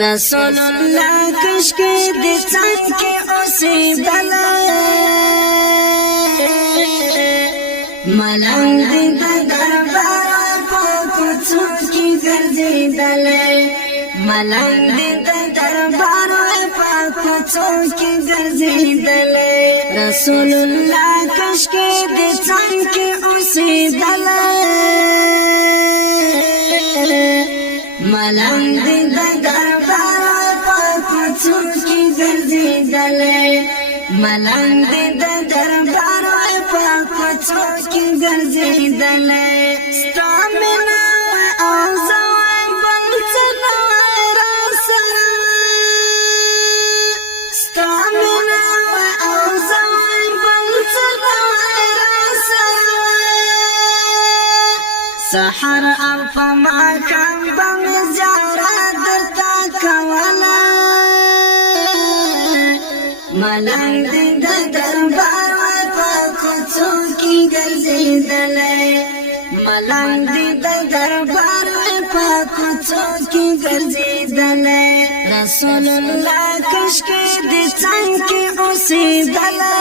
رسول الله کشکې د څنګ کې اوسېدله ملنګ د دربار په کوڅو کې ګرځېدله ملنګ د دربار په کوڅو کې ګرځېدله رسول الله کشکې د څنګ کې اوسېدله ملنګ د دربار په کوڅو کې ګرځېدله ملنګ د دربار په کوڅو کې ګرځېدله ستا مینه او زوی بل څه نه وای راسره ستا مینه او زوی بل څه نه وای راسره سحر او په ماښام به مې زیارت درته کوله ملنګ د دربار په کوڅو کې ګرځېدلی ملنګ د دربار په کوڅو کې ګرځېدلی رسول الله کشکې د څنګ کې اوسېدلی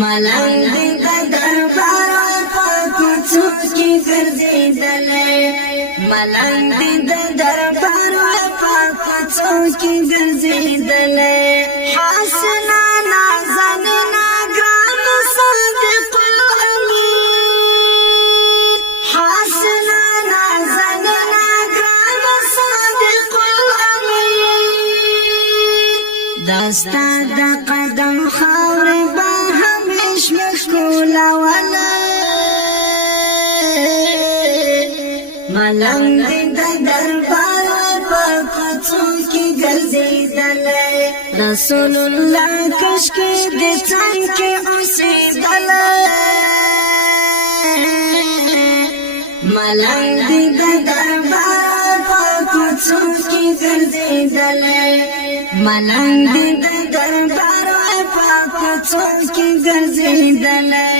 ملنګ د دربار په کوڅو کې ګرځېدلی ملنګ د دربار په کوڅو کې ګرځېدلی حسنا نازنینا ګران صادق الامین حسنا نازنینا ګران صادق الامین دستا د قدم خاورې به همیش مښکولوله ملنګ د دربار په کوڅو کې ګرځېدلی رسول الله کشکې د څنګ کې اوسېدلی ملنګ د دربار په کوڅو کې ګرځېدلی ملنګ د دربار په کوڅو کې ګرځېدلی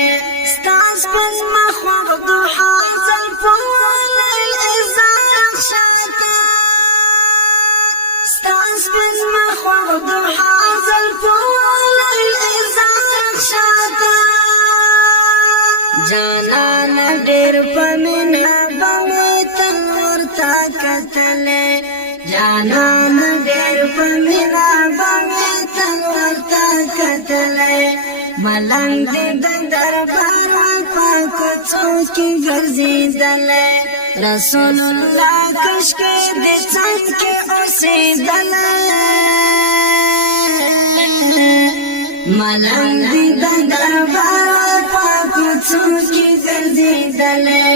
ستا سپوږمۍ خوږ ضحا زلفو جانانا ډېر په مینه به مې تل ورته کتلې جانانا ډېر په مینه به مې تل ورته کتلې ملنګ د دربار په کوڅو کې ګرځېدلی رسول الله کشکې د څنګ کې اوسېدلی ملنګ د دربار په کوڅو کې ګرځېدلی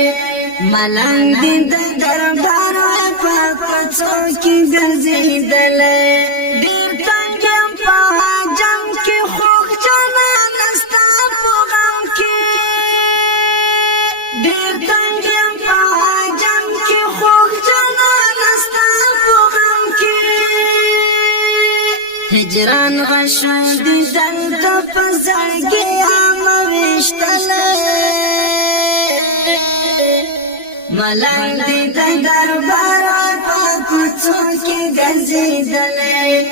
ملنګ د دربار په کوڅو کې ګرځېدلی ډېر تنګ یم په جنګ کې خوږ جانان ستا په غم کې ډېر تنګ یم په جنګ کې خوږ جانان ستا په غم کې هجران غشو دي دلته په زړګي مه ویشتلی ملنګ د دربار په کوڅو کې ګرځېدلی